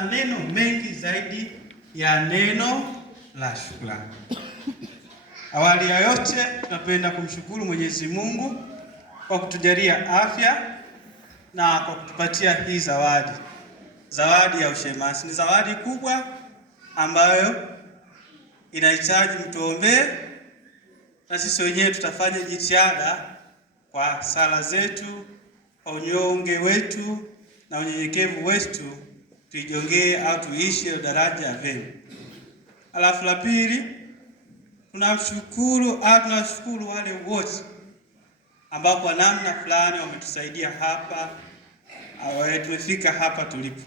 maneno mengi zaidi ya neno la shukrani. Awali ya yote, tunapenda kumshukuru Mwenyezi Mungu kwa kutujalia afya na kwa kutupatia hii zawadi ya ushemasi. Ni zawadi kubwa ambayo inahitaji mtuombee, na sisi wenyewe tutafanya jitihada kwa sala zetu, kwa unyonge wetu na unyenyekevu wetu, tuijongee au tuishi daraja vyema. Alafu la pili, tunashukuru wale wote ambao kwa namna fulani wametusaidia hapa tumefika hapa tulipo.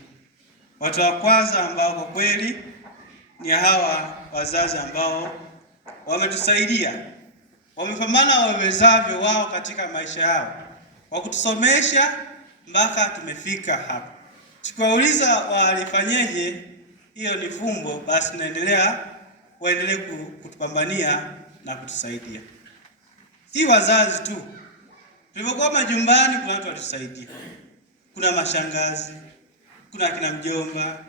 Watu wa kwanza ambao kwa kweli ni hawa wazazi ambao wametusaidia, wamepambana wawezavyo wao katika maisha yao kwa kutusomesha mpaka tumefika hapa. Tukiwauliza walifanyeje, hiyo ni fumbo, basi waendelee kutupambania na kutusaidia. Si wazazi tu, tulipokuwa majumbani kuna watu walitusaidia. Kuna mashangazi, kuna kina mjomba,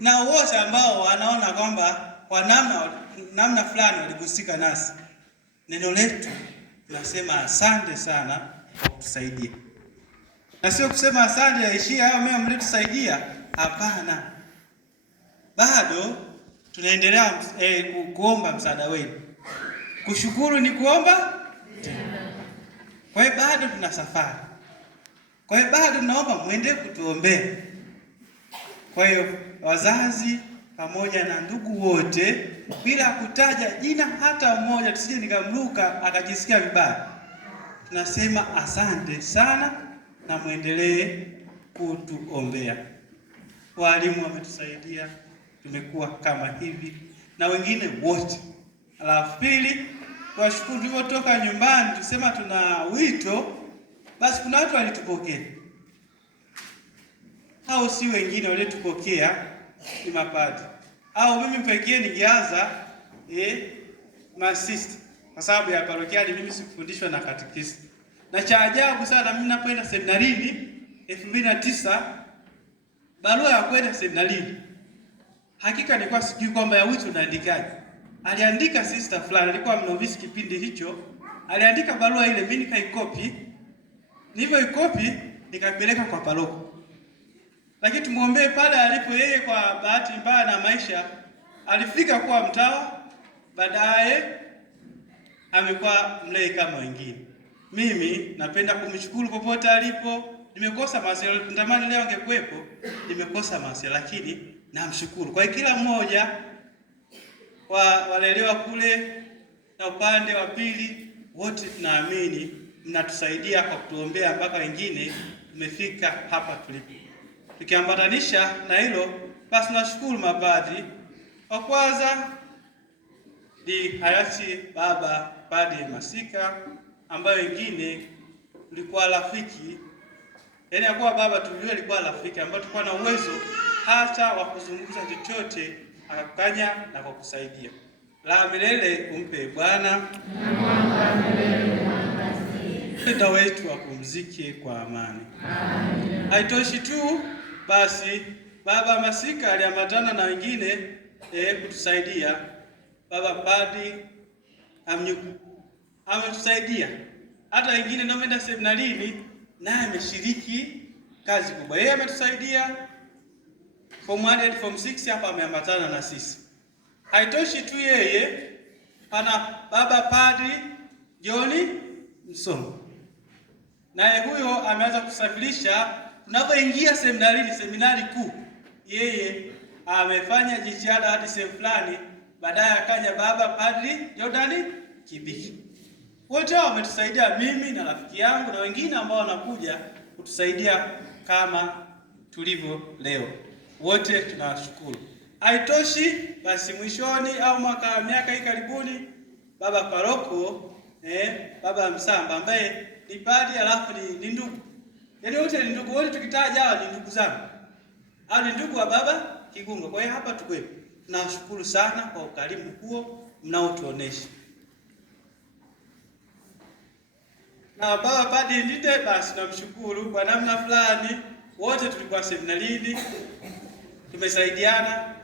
na wote ambao wanaona kwamba kwa namna fulani waligusika nasi. Neno letu tunasema asante sana kwa kutusaidia. Na sio kusema asante yaishia hao mimi mlitusaidia, hapana. Bado tunaendelea kuomba msaada wenu. Kushukuru ni kuomba tena. Kwa hiyo bado tuna safari. Kwa hiyo bado tunaomba muendelee kutuombea. Kwa hiyo wazazi pamoja na ndugu wote, bila kutaja jina hata mmoja, tusije nikamruka akajisikia vibaya, tunasema asante sana na muendelee kutuombea. Walimu wametusaidia, tumekuwa kama hivi, na wengine wote. Alafu pili, tuwashukuru tulipotoka nyumbani, tusema tuna wito, basi kuna watu walitupokea. Hao si wengine walitupokea ni mapadri. Au mimi pekee ningeanza masista, kwa sababu ya parokiani mimi sikufundishwa na katekista. Na cha ajabu sana, mimi napoenda seminarini 2009, barua ya kwenda seminarini, hakika nilikuwa sijui kwamba ya wito unaandikaje. Aliandika sister fulani, alikuwa mnovisi kipindi hicho, aliandika barua ile, mimi nikaikopi. Nilivyoikopi nikapeleka kwa paroko. Lakini tumuombee pale alipo yeye, kwa bahati mbaya na maisha alifika kuwa mtawa, baadaye amekuwa mlei kama wengine. Mimi napenda kumshukuru popote alipo. Nimekosa mawasiliano, natamani leo angekuepo, nimekosa mawasiliano, lakini namshukuru. Kwa kila mmoja walelewa kule na upande wa pili, wote tunaamini mnatusaidia kwa kutuombea mpaka wengine tumefika hapa tulipo. Tukiambatanisha na hilo, basi nashukuru mapadri. Kwa kwanza ni hayati Baba Padre Masika, ambayo wengine tulikuwa rafiki. Yaani akuwa baba tulio alikuwa rafiki, ambayo tulikuwa na uwezo hata wa kuzungumza chochote, akakanya na kwa kusaidia. La milele umpe Bwana, na mwanga milele mpenda wetu apumzike kwa amani. Amen. Haitoshi tu basi, Baba Masika aliambatana na wengine kutusaidia. Baba Padri Amnyuku ametusaidia. Hata wengine ndio wameenda seminarini, naye ameshiriki kazi kubwa. Yeye ametusaidia form 1 hadi form 6, hapa ameambatana na sisi. Haitoshi tu yeye, ana Baba Padri John Msongo, naye huyo ameanza kusafirisha tunapoingia seminari kuu. Yeye amefanya jitihada hadi sehemu fulani, baadaye akaja Baba Padri Jordan Kibiki. Wote hao wametusaidia, mimi na rafiki yangu na wengine ambao wanakuja kutusaidia kama tulivyo leo. Wote tunawashukuru. Haitoshi basi, mwishoni au miaka hii karibuni, Baba Paroko Baba Msamba, ambaye ni padri alafu ni ndugu. Yaani wote ni ndugu, wote tukitaja hawa ni ndugu zangu. Hao ni ndugu wa Baba Kigunga. Kwa hiyo hapa tukwepo. Tunashukuru sana kwa ukarimu huo mnaotuonesha. Na Baba Padri Ndite, basi namshukuru kwa namna fulani. Wote tulikuwa seminarini, tumesaidiana.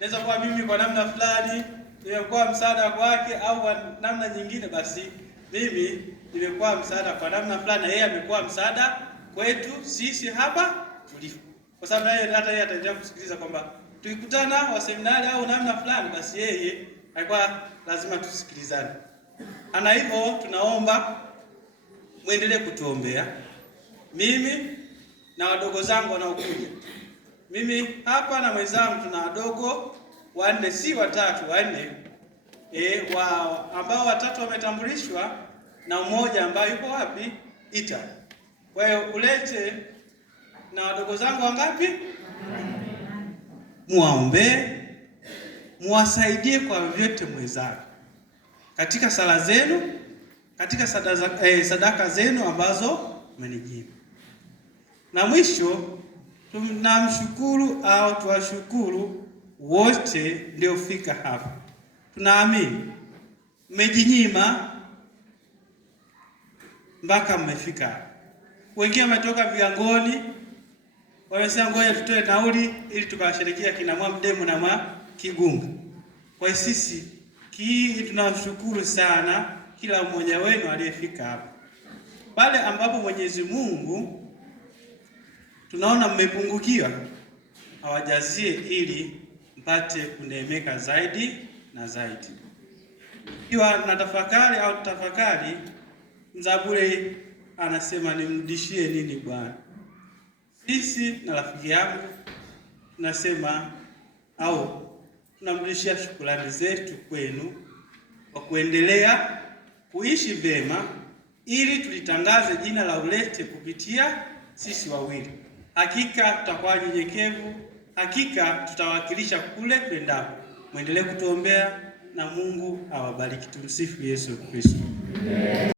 Naweza kuwa mimi kwa namna fulani nimekuwa msaada kwake, au kwa namna nyingine, basi mimi nimekuwa msaada kwa namna fulani, na yeye amekuwa msaada kwetu sisi hapa tulipo, kwa sababu hata yeye ataendelea kusikiliza kwamba tukikutana wa seminari au namna fulani, basi yeye alikuwa lazima tusikilizane. Ana hivyo tunaomba muendelee kutuombea, mimi na wadogo zangu wanaokuja. Mimi hapa na mwenzangu tuna wadogo wanne, si watatu, wanne, ambao watatu wametambulishwa na mmoja ambaye yuko wapi? Ita. Kwa hiyo ulete na wadogo zangu wangapi? Muwaombee, muwasaidie kwa vyote mwenzangu, katika sala zenu, katika sadaka zenu ambazo mmenijibu. Na mwisho tunamshukuru au tuwashukuru wote ndio fika hapa. Tunaamini mmejinyima mpaka mmefika hapa. Wengine wametoka Vigangoni, wamesema ngoja tutoe nauli ili tukawasherekea kina Mwamdemu na Kigunga. Kwa hiyo sisi tunashukuru sana kila mmoja wenu aliyefika hapa. Pale ambapo Mwenyezi Mungu tunaona mmepungukiwa, awajazie ili mpate kuneemeka zaidi na zaidi. Ikiwa na tafakari au tutafakari, Mzaburi anasema nimrudishie nini Bwana? Sisi na rafiki yangu tunasema au tunamrudishia shukrani zetu kwenu kwa kuendelea kuishi vyema, ili tulitangaze jina la Ulete kupitia sisi wawili. Hakika tutakuwa nyenyekevu, hakika tutawakilisha kule kwendapo. Muendelee kutuombea na Mungu awabariki. Tumsifu Yesu Kristo.